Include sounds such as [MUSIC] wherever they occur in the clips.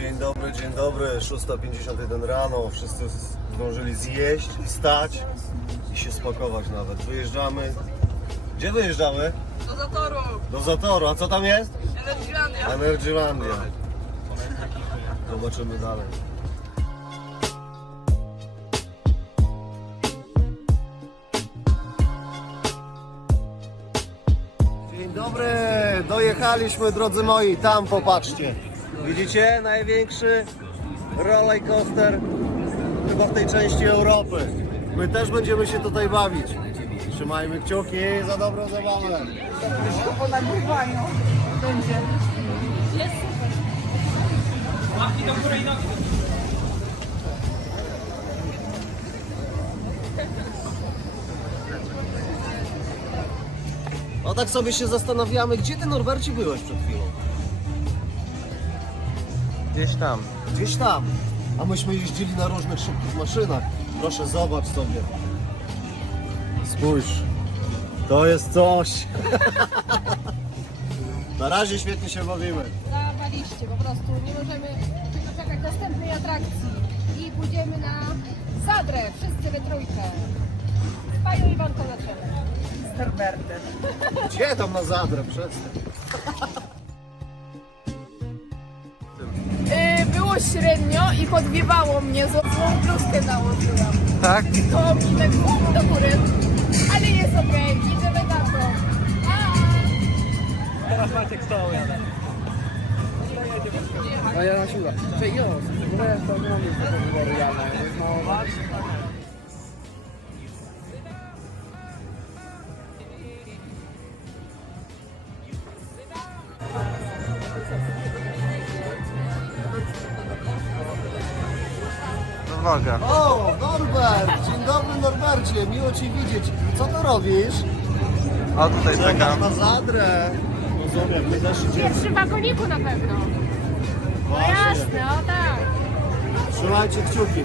Dzień dobry, dzień dobry. 6.51 rano. Wszyscy zdążyli zjeść, wstać i się spakować nawet. Wyjeżdżamy. Gdzie wyjeżdżamy? Do zatoru! Do Zatoru. A co tam jest? Energylandia! Energylandia. Zobaczymy dalej. Dzień dobry, dojechaliśmy drodzy moi, tam popatrzcie. Widzicie? Największy roller coaster chyba w tej części Europy. My też będziemy się tutaj bawić. Trzymajmy kciuki za dobrą zabawę. Po nagrywaniu będzie. O tak sobie się zastanawiamy, gdzie ty Norbercie byłeś przed chwilą? Gdzieś tam. Gdzieś tam. A myśmy jeździli na różnych szybkich maszynach. Proszę zobacz sobie. Spójrz. To jest coś. [LAUGHS] na razie świetnie się bawimy. Zawaliście po prostu. Nie możemy doczekać następnej atrakcji. I pójdziemy na Zadrę. Wszyscy we trójkę. Z Panią Iwanką na czele. Z Norbertem. Gdzie tam na zadrę? Przestań. Yy, było średnio i podwiewało mnie, złą bluzkę nałożyłam. Tak? To mi tak głową do góry, ale jest okej, idziemy na to. Teraz Maciek z tobą jadę. A ja na siłę. Czy jo, w ogóle to nie mam nic do wyboru jana. No, Uwaga. O, Norbert! Dzień dobry Norbercie, miło Cię widzieć. Co to robisz? A tutaj czekam. na zadrę. Rozumiem, my też idziemy. Przy wagoniku na pewno. No Właśnie. jasne, o tak. Trzymajcie kciuki.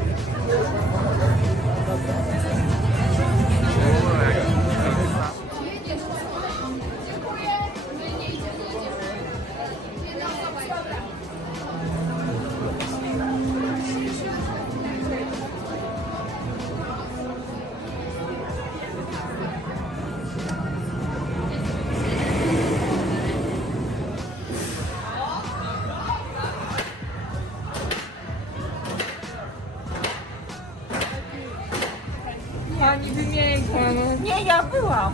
No. Nie, ja byłam.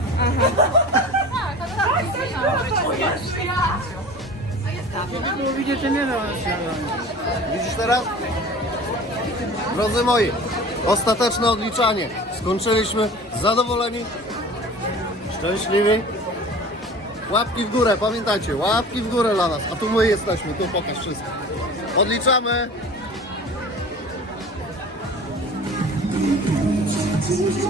Tak, ale tak. Widzisz teraz? Drodzy moi, ostateczne odliczanie. Skończyliśmy zadowoleni, szczęśliwi. Łapki w górę, pamiętajcie, łapki w górę dla nas. A tu my jesteśmy, tu pokaż wszystko. Odliczamy. Jesus.